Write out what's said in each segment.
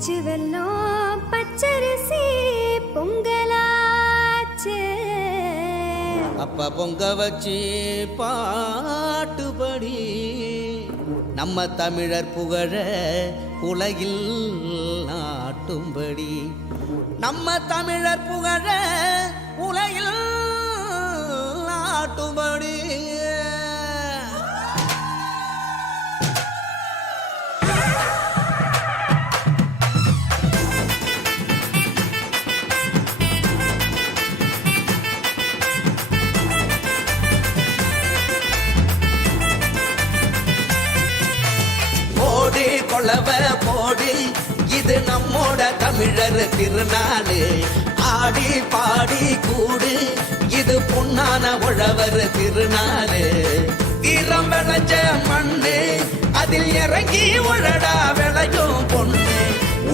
அச்சு வெல்லம் பச்சரிசி பொங்கலாச்சு. அப்ப பொங்க வச்சு பாட்டுபடி நம்ம தமிழர் புகழ உலகில் நாட்டும்படி, நம்ம தமிழர் புகழ உலகில் நாட்டும்படி. கொளவ போடி இது நம்மோட தமிழர் திருநாளு. ஆடி பாடி கூடு இது பொன்னான உழவர் திருநாளு. வீரம் விளைஞ்ச மண்ணு அதில் இறங்கி உழடா விளையும் பொண்ணு.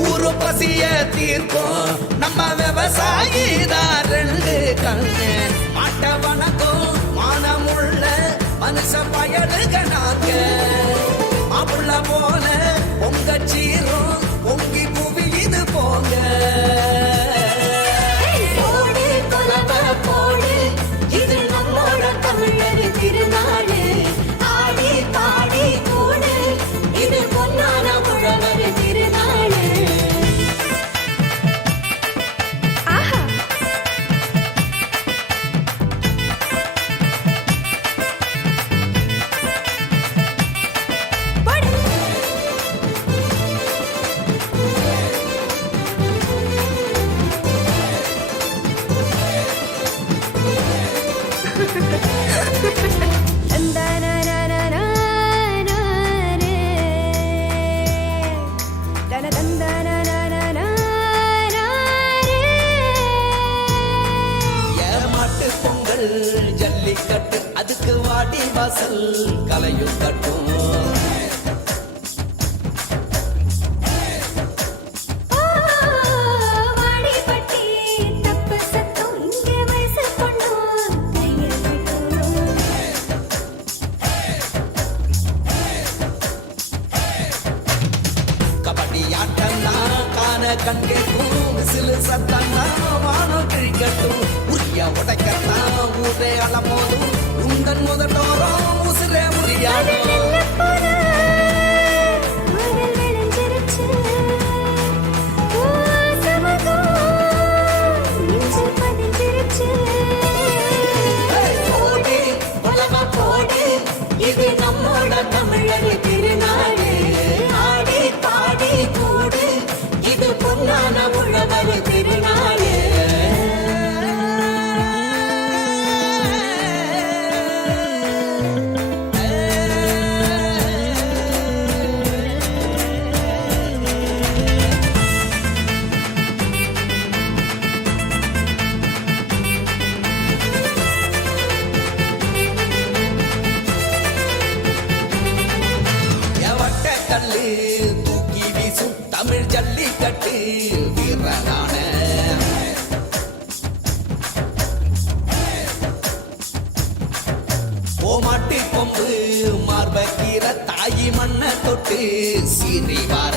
ஊரு பசிய தீர்க்கும் நம்ம விவசாயி தான் ரெண்டு கண்ணு. மாட்ட வணக்கம் மானமுள்ள மனுஷ பயனுக நாங்க. மாப்புள்ள போல பொங்க சீரும் பொங்கி புவி இது போங்க. போடு கொலவ போடு இது நம்மோட தமிழர் திருநாடு. ஆடி பாடி கூடு இது பொன்னான உழவர் திருநாடு. ஆஹா ஜல்லிக்கட்டு அதுக்கு வாடி வாசல் கலையும் கட்டும். கபடி ஆட்டம்னா காண கண்கேக்கும், விசிலு சத்தம்னா வானம் கிழிக்கட்டும். உரிய உடைக்கத்தான் ஊரே அலமோதும், உந்தன் முதட்டோரம் உசிரே உரியாடும். இது நம்மோட தமிழர் திருநாடு. ஆடி பாடி கூடு இது பொன்னான உழவர் திருநாடு. தூக்கி வீசும் தமிழ் ஜல்லிக்கட்டு வீரனான ஓமாட்டி கொம்பு மார்பக்கீர தாயி மண்ண தொட்டு சீறி வார.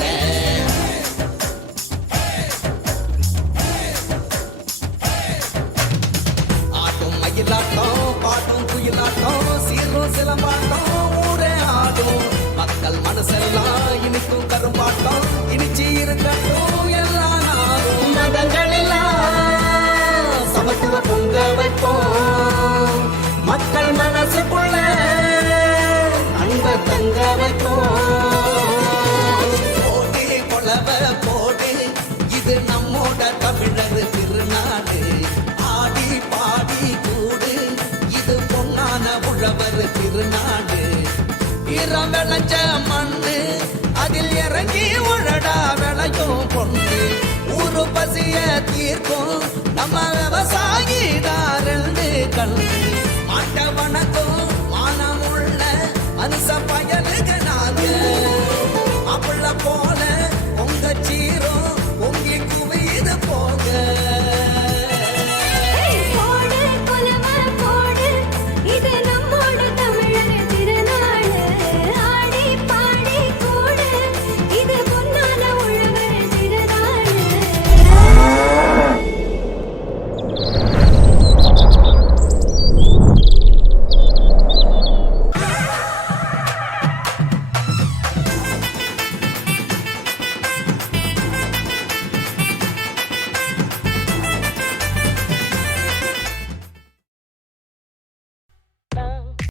ஆட்டும் மயிலாட்டம் பாட்டும் குயிலாட்டம் சீரும் சிலம்பாட்டம் ஊரே ஆடும். மக்கள் மனசெல்லாம் இனிக்கும் கரும்பாட்டம் இனிச்சி இருக்கட்டும் எல்லா நாளும். மதங்கள் எல்லாம் சமத்துவ பொங்க வைப்போம். மக்கள் மனசுக்குள்ள அன்ப தங்க வைப்போம். போடி கொளவ போடி இது நம்மோட தமிழர் திருநாடு. ஆடி பாடி கூடு இது பொன்னான உழவர் திருநாடு. வீரம் விளைஞ்ச மண்ணு அதில் இறங்கி உழடா விளையும் பொண்ணு. ஊரு பசிய தீர்க்கும் நம்ம விவசாய